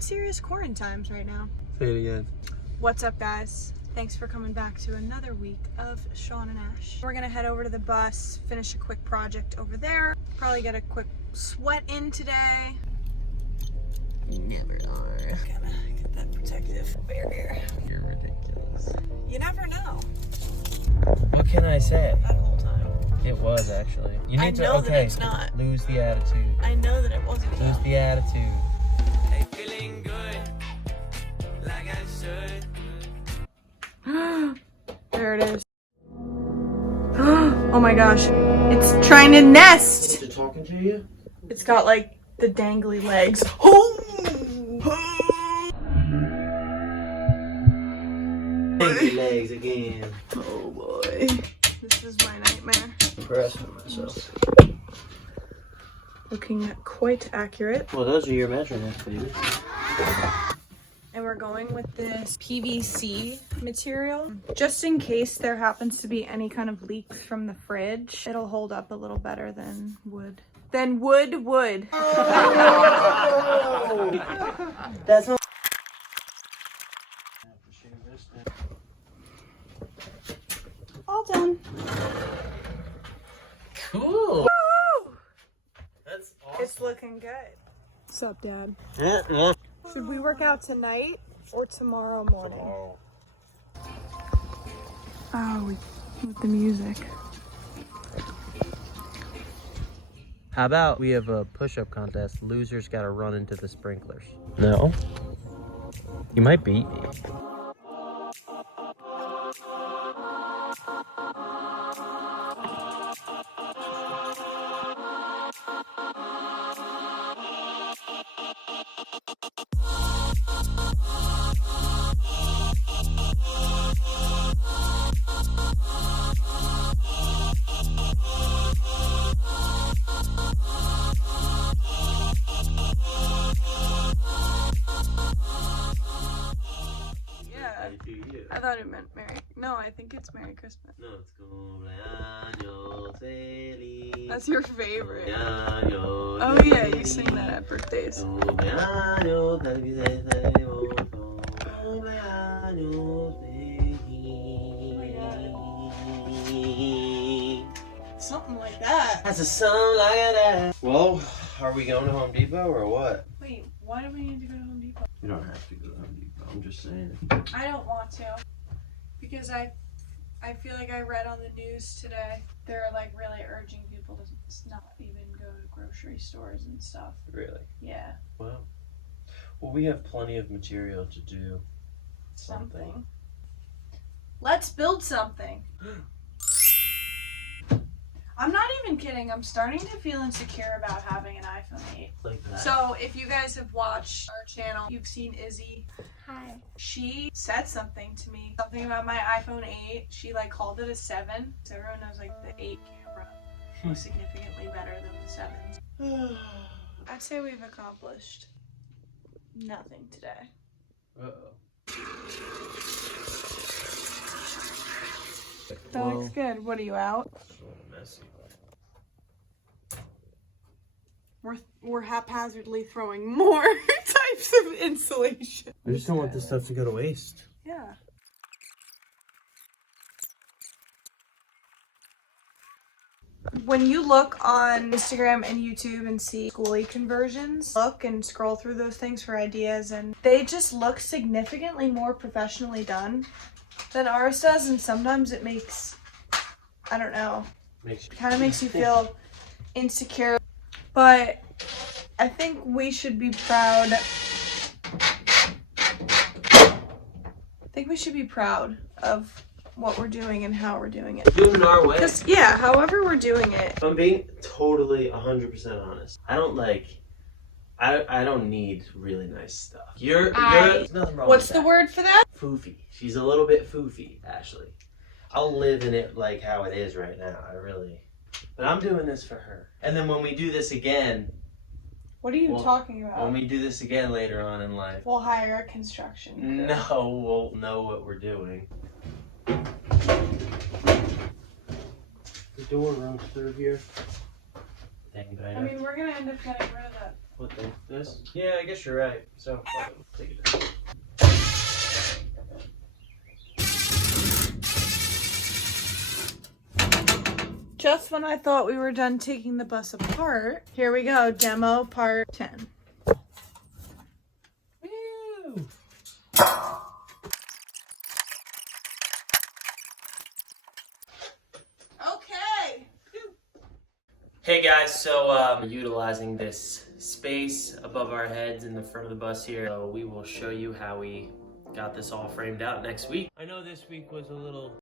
in serious quarantine times right now. Say it again. What's up, guys? Thanks for coming back to another week of Sean and Ash. We're gonna head over to the bus, finish a quick project over there, probably get a quick sweat in today. Never are. Gotta get that protective barrier. You're ridiculous. You never know. What can I say? That whole time. It was actually. You need I know that it's not. Lose the attitude. I know that it wasn't. Lose the attitude. Hey, feeling good, like I should. There it is. Oh my gosh. It's trying to nest. Is it talking to you? It's got like the dangly legs. Oh! Dangly legs again. Oh boy. This is my nightmare. Impressing myself. Looking quite accurate. Well, those are your measurements, baby. And we're going with this PVC material. Just in case there happens to be any kind of leaks from the fridge, it'll hold up a little better than wood. Wood. That's not. All done. Cool. Woo! That's awesome. It's looking good. What's up, Dad? Yeah. Should we work out tonight or tomorrow morning? Tomorrow. Oh, with the music. How about we have a push-up contest? Losers got to run into the sprinklers. No. You might beat me. I thought it meant Merry. No, I think it's Merry Christmas. No, it's cumpleaños feliz. That's your favorite. Cumpleaños Oh yeah, you sing that at birthdays. Cumpleaños feliz. Something like that. That's a song like that. Well, are we going to Home Depot or what? Wait, why do we need to go to Home Depot? You don't have to go to Home Depot. I'm just saying. I don't want to, because I feel like I read on the news today they're like really urging people to not even go to grocery stores and stuff. Really? Yeah. Well, we have plenty of material to do Something. Let's build something. I'm not even kidding. I'm starting to feel insecure about having an iPhone 8. Like that. So if you guys have watched our channel, you've seen Izzy. Hi. She said something to me. Something about my iPhone 8. She like called it a 7. So everyone knows like the 8 camera was significantly better than the 7. I'd say we've accomplished nothing today. Uh-oh. That looks good. What are you out? So messy. We're haphazardly throwing more types of insulation. I just don't want this stuff to go to waste. Yeah. When you look on Instagram and YouTube and see schoolie conversions, look and scroll through those things for ideas, and they just look significantly more professionally done than ours does, and sometimes it makes, I don't know, kind of makes you feel insecure. But I think we should be proud. Of what we're doing and how we're doing it. Doing it our way. Because, yeah, however we're doing it. If I'm being totally 100% honest, I don't need really nice stuff. There's nothing wrong What's with the that. word for that? Foofy. She's a little bit foofy, Ashley. I'll live in it like how it is right now. But I'm doing this for her. And then when we do this again. What are you talking about? When we do this again later on in life. We'll hire a construction crew. No, we'll know what we're doing. The door runs through here. Dang, I mean, we're gonna end up getting rid of that What thing? This? Yeah, I guess you're right. So, I'll take it down. Just when I thought we were done taking the bus apart, here we go, demo part 10. Woo! Okay. Hey guys, so we're utilizing this space above our heads in the front of the bus here. So we will show you how we got this all framed out next week. I know this week was a little